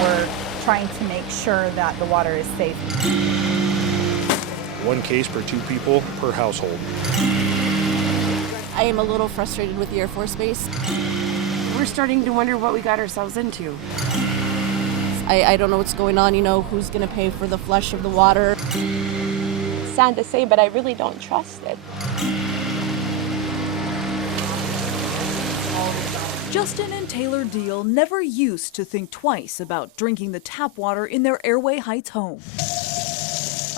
We're trying to make sure that the water is safe. 1 case per 2 people per household. I am a little frustrated with the Air Force Base. We're starting to wonder what we got ourselves into. I don't know what's going on, who's going to pay for the flush of the water. It's sad to say, but I really don't trust it. Justin and Taylor Deal never used to think twice about drinking the tap water in their Airway Heights home.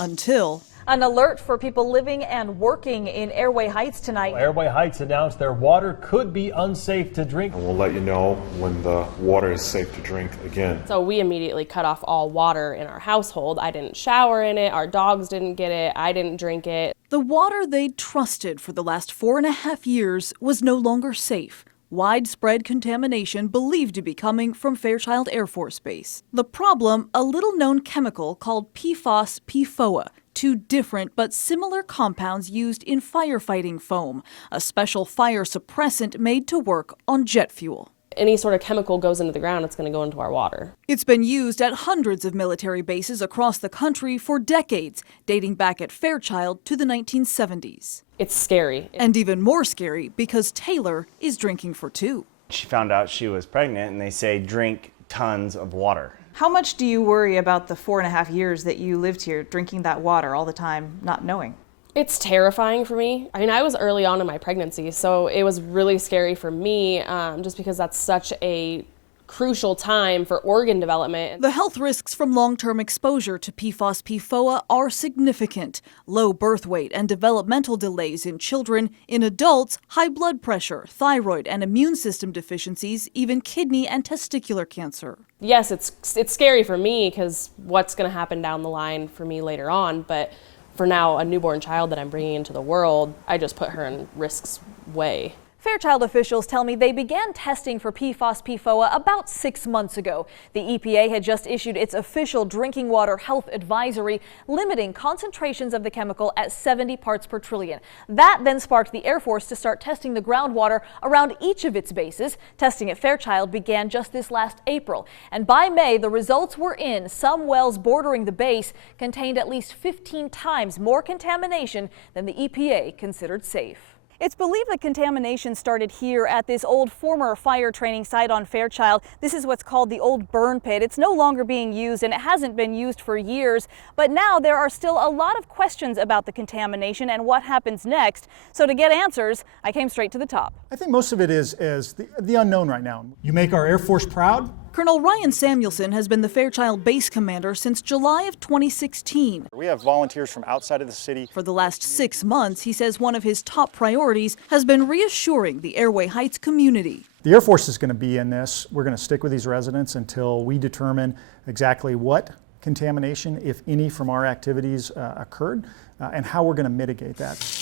Until an alert for people living and working in Airway Heights tonight. Airway Heights announced their water could be unsafe to drink. And we'll let you know when the water is safe to drink again. So we immediately cut off all water in our household. I didn't shower in it, our dogs didn't get it, I didn't drink it. the water they'd trusted for the last 4.5 years was no longer safe. Widespread contamination believed to be coming from Fairchild Air Force Base. The problem, a little-known chemical called PFOS-PFOA, two different but similar compounds used in firefighting foam, a special fire suppressant made to work on jet fuel. Any sort of chemical goes into the ground, it's going to go into our water. It's been used at hundreds of military bases across the country for decades, dating back at Fairchild to the 1970s. It's scary. And even more scary because Taylor is drinking for two. She found out she was pregnant and they say drink tons of water. How much do you worry about the 4.5 years that you lived here, drinking that water all the time, not knowing? It's terrifying for me. I mean, I was early on in my pregnancy, so it was really scary for me just because that's such a crucial time for organ development. The health risks from long-term exposure to PFOS-PFOA are significant. Low birth weight and developmental delays in children. In adults, high blood pressure, thyroid and immune system deficiencies, even kidney and testicular cancer. Yes, it's scary for me because what's going to happen down the line for me later on, but for now, a newborn child that I'm bringing into the world, I just put her in risk's way. Fairchild officials tell me they began testing for PFOS-PFOA about 6 months ago. The EPA had just issued its official drinking water health advisory, limiting concentrations of the chemical at 70 parts per trillion. That then sparked the Air Force to start testing the groundwater around each of its bases. Testing at Fairchild began just this last April. And by May, the results were in. Some wells bordering the base contained at least 15 times more contamination than the EPA considered safe. It's believed that contamination started here at this old former fire training site on Fairchild. This is what's called the old burn pit. It's no longer being used and it hasn't been used for years. But now there are still a lot of questions about the contamination and what happens next. So to get answers, I came straight to the top. I think most of it is the unknown right now. You make our Air Force proud. Colonel Ryan Samuelson has been the Fairchild base commander since July of 2016. We have volunteers from outside of the city. For the last 6 months, he says one of his top priorities has been reassuring the Airway Heights community. The Air Force is going to be in this. We're going to stick with these residents until we determine exactly what contamination, if any, from our activities occurred and how we're going to mitigate that.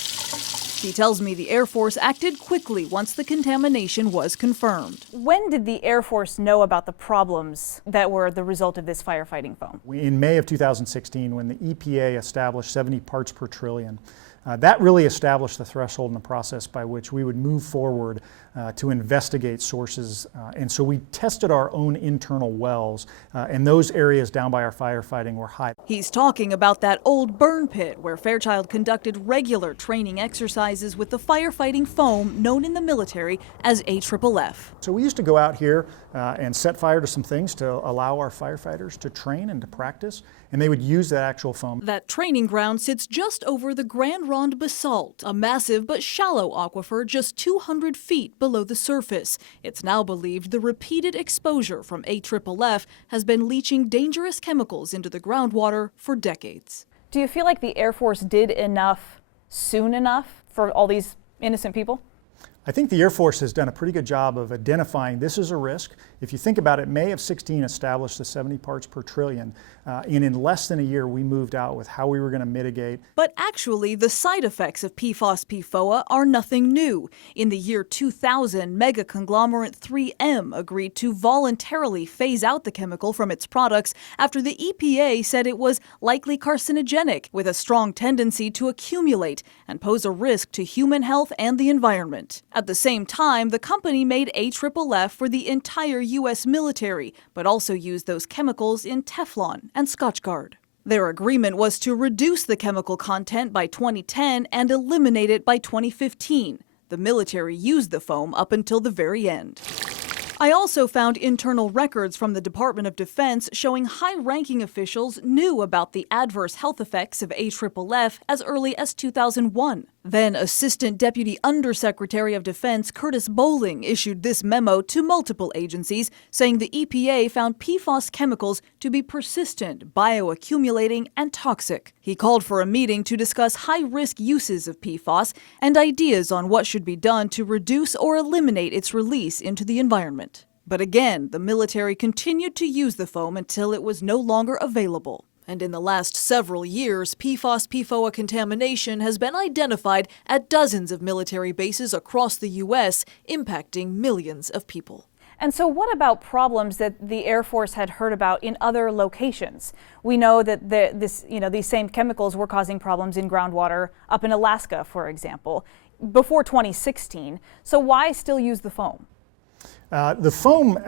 He tells me the Air Force acted quickly once the contamination was confirmed. When did the Air Force know about the problems that were the result of this firefighting foam? In May of 2016, when the EPA established 70 parts per trillion, that really established the threshold in the process by which we would move forward to investigate sources. And so we tested our own internal wells, and those areas down by our firefighting were high. He's talking about that old burn pit where Fairchild conducted regular training exercises with the firefighting foam known in the military as AFFF. So we used to go out here and set fire to some things to allow our firefighters to train and to practice, and they would use that actual foam. That training ground sits just over the Grand Ronde Basalt, a massive but shallow aquifer just 200 feet below the surface. It's now believed the repeated exposure from AFFF has been leaching dangerous chemicals into the groundwater for decades. Do you feel like the Air Force did enough soon enough for all these innocent people? I think the Air Force has done a pretty good job of identifying this is a risk. If you think about it, May of 16 established the 70 parts per trillion, and in less than a year we moved out with how we were going to mitigate. But actually, the side effects of PFOS-PFOA are nothing new. In the year 2000, mega conglomerate 3M agreed to voluntarily phase out the chemical from its products after the EPA said it was likely carcinogenic, with a strong tendency to accumulate and pose a risk to human health and the environment. At the same time, the company made AFFF for the entire U.S. military, but also use those chemicals in Teflon and Scotchgard. Their agreement was to reduce the chemical content by 2010 and eliminate it by 2015. The military used the foam up until the very end. I also found internal records from the Department of Defense showing high-ranking officials knew about the adverse health effects of AFFF as early as 2001. Then Assistant Deputy Undersecretary of Defense Curtis Bowling issued this memo to multiple agencies saying the EPA found PFAS chemicals to be persistent, bioaccumulating, and toxic. He called for a meeting to discuss high-risk uses of PFAS and ideas on what should be done to reduce or eliminate its release into the environment. But again, the military continued to use the foam until it was no longer available. And in the last several years, PFAS-PFOA contamination has been identified at dozens of military bases across the U.S., impacting millions of people. And so what about problems that the Air Force had heard about in other locations? We know that these same chemicals were causing problems in groundwater up in Alaska, for example, before 2016. So why still use the foam? The foam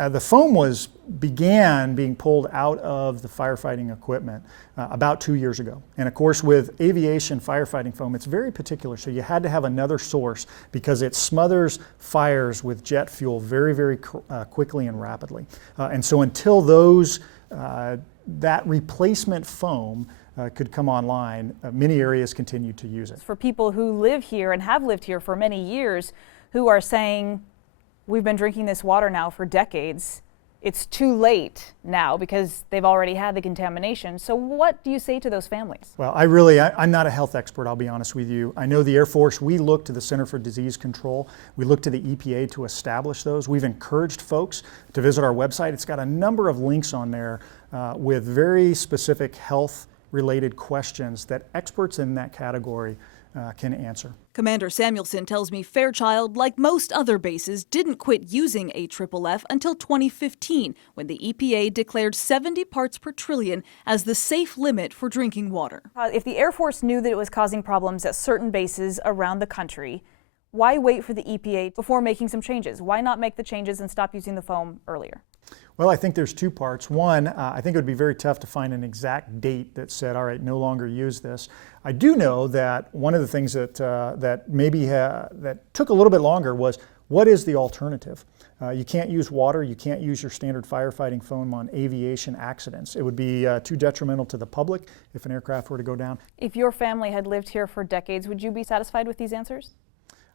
began being pulled out of the firefighting equipment about 2 years ago. And of course, with aviation firefighting foam, it's very particular. So you had to have another source because it smothers fires with jet fuel very, very quickly and rapidly. And so until that replacement foam could come online, many areas continued to use it. For people who live here and have lived here for many years who are saying, we've been drinking this water now for decades. It's too late now because they've already had the contamination. So what do you say to those families? Well, I'm not a health expert, I'll be honest with you. I know the Air Force, we look to the Center for Disease Control. We look to the EPA to establish those. We've encouraged folks to visit our website. It's got a number of links on there with very specific health-related questions that experts in that category can answer. Commander Samuelson tells me Fairchild, like most other bases, didn't quit using AFFF until 2015, when the EPA declared 70 parts per trillion as the safe limit for drinking water. If the Air Force knew that it was causing problems at certain bases around the country, why wait for the EPA before making some changes? Why not make the changes and stop using the foam earlier? Well, I think there's two parts. One, I think it would be very tough to find an exact date that said, all right, no longer use this. I do know that one of the things that that took a little bit longer was, what is the alternative? You can't use water, you can't use your standard firefighting foam on aviation accidents. It would be too detrimental to the public if an aircraft were to go down. If your family had lived here for decades, would you be satisfied with these answers?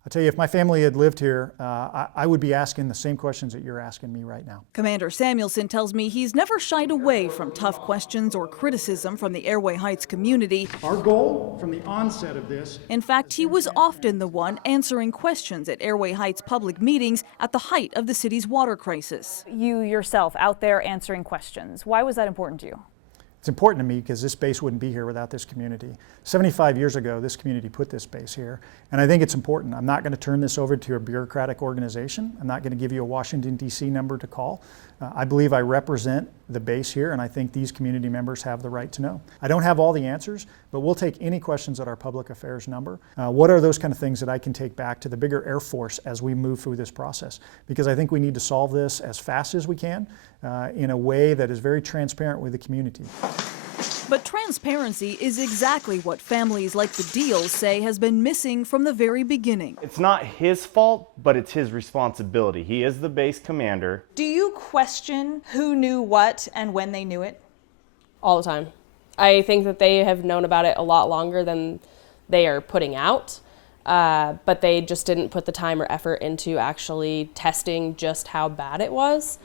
I'll tell you, if my family had lived here, I would be asking the same questions that you're asking me right now. Commander Samuelson tells me he's never shied away from tough questions or criticism from the Airway Heights community. Our goal from the onset of this... In fact, he was often the one answering questions at Airway Heights public meetings at the height of the city's water crisis. You yourself out there answering questions. Why was that important to you? It's important to me because this base wouldn't be here without this community. 75 years ago, this community put this base here, and I think it's important. I'm not going to turn this over to a bureaucratic organization. I'm not going to give you a Washington, D.C. number to call. I believe I represent the base here, and I think these community members have the right to know. I don't have all the answers, but we'll take any questions at our public affairs number. What are those kind of things that I can take back to the bigger Air Force as we move through this process? Because I think we need to solve this as fast as we can in a way that is very transparent with the community. But transparency is exactly what families like the Deals say has been missing from the very beginning. It's not his fault, but it's his responsibility. He is the base commander. Do you question who knew what and when they knew it? All the time. I think that they have known about it a lot longer than they are putting out, but they just didn't put the time or effort into actually testing just how bad it was.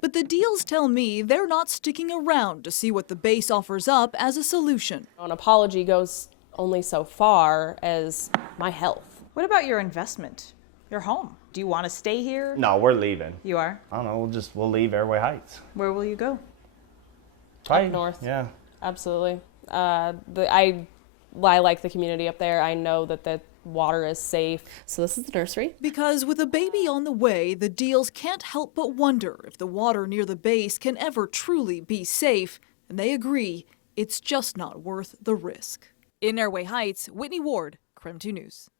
But the Deals tell me they're not sticking around to see what the base offers up as a solution. An apology goes only so far as my health. What about your investment? Your home? Do you want to stay here? No, we're leaving. You are? I don't know, we'll leave Airway Heights. Where will you go? Probably, up north. Yeah. Absolutely. I like the community up there. I know that the water is safe. So this is the nursery. Because with a baby on the way, the Deals can't help but wonder if the water near the base can ever truly be safe. And they agree it's just not worth the risk. In Airway Heights, Whitney Ward, KREM 2 News.